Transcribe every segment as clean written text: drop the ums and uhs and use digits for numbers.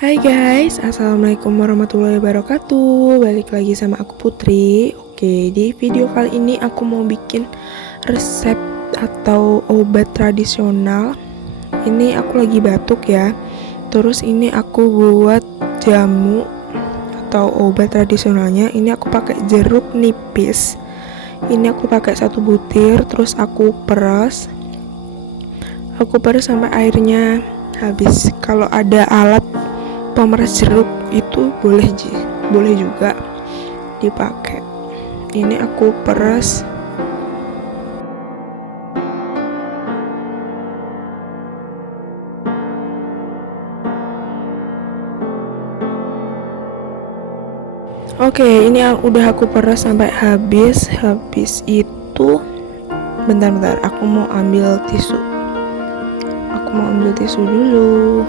Hai guys, assalamualaikum warahmatullahi wabarakatuh. Balik lagi sama aku Putri. Oke, di video kali ini aku mau bikin resep atau obat tradisional. Ini aku lagi batuk ya. Terus ini aku buat jamu atau obat tradisionalnya. Ini aku pakai jeruk nipis. Ini aku pakai 1 butir, terus aku peras. Aku peras sampai airnya habis. Kalau ada alat pemeras jeruk itu boleh juga dipakai. Ini aku peras. Oke, ini udah aku peras sampai habis. Habis itu bentar, aku mau ambil tisu. Dulu.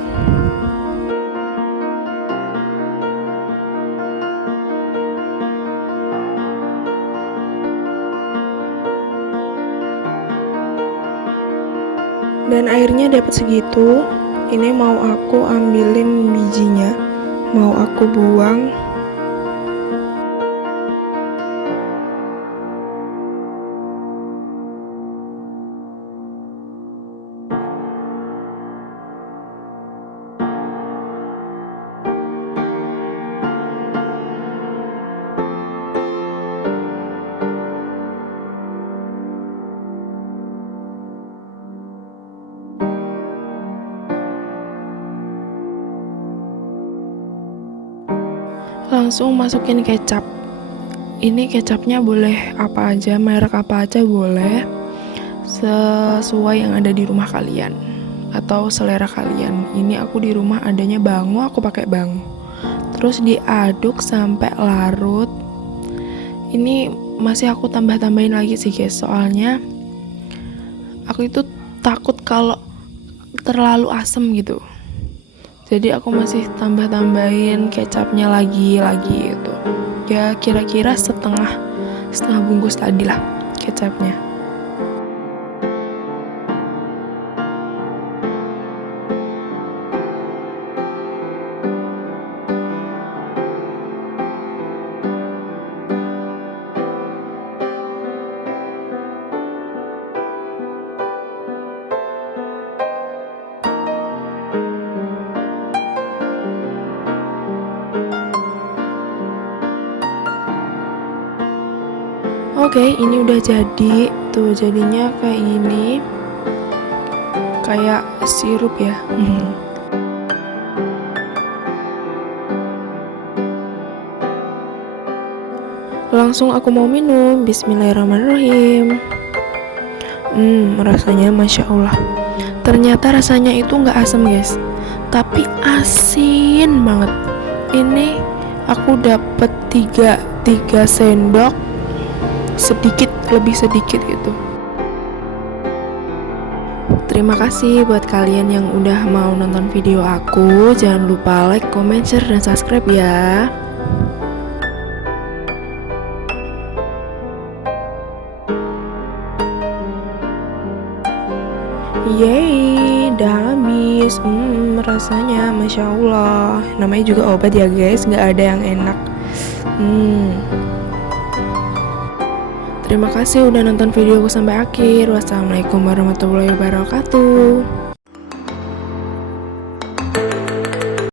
Dan airnya dapat segitu. Ini mau aku ambilin bijinya, mau aku buang. Langsung masukin kecap. Ini kecapnya boleh apa aja, merek apa aja boleh, sesuai yang ada di rumah kalian atau selera kalian. Ini aku di rumah adanya bango, aku pakai bango. Terus diaduk sampai larut. Ini masih aku tambahin lagi sih guys, soalnya aku itu takut kalau terlalu asem gitu. Jadi aku masih tambahin kecapnya lagi gitu. Ya kira-kira setengah bungkus tadi lah kecapnya. Oke, ini udah jadi. Tuh jadinya kayak gini. Kayak sirup ya. Langsung aku mau minum. Bismillahirrahmanirrahim. Rasanya Masya Allah. Ternyata rasanya itu nggak asam guys, tapi asin banget. Ini aku dapet 3 sendok, lebih sedikit gitu. Terima kasih buat kalian yang udah mau nonton video aku. Jangan lupa like, comment, share, dan subscribe ya. Yeay, udah habis. Rasanya Masya Allah. Namanya juga obat ya guys, gak ada yang enak. Terima kasih udah nonton videoku sampai akhir. Wassalamualaikum warahmatullahi wabarakatuh.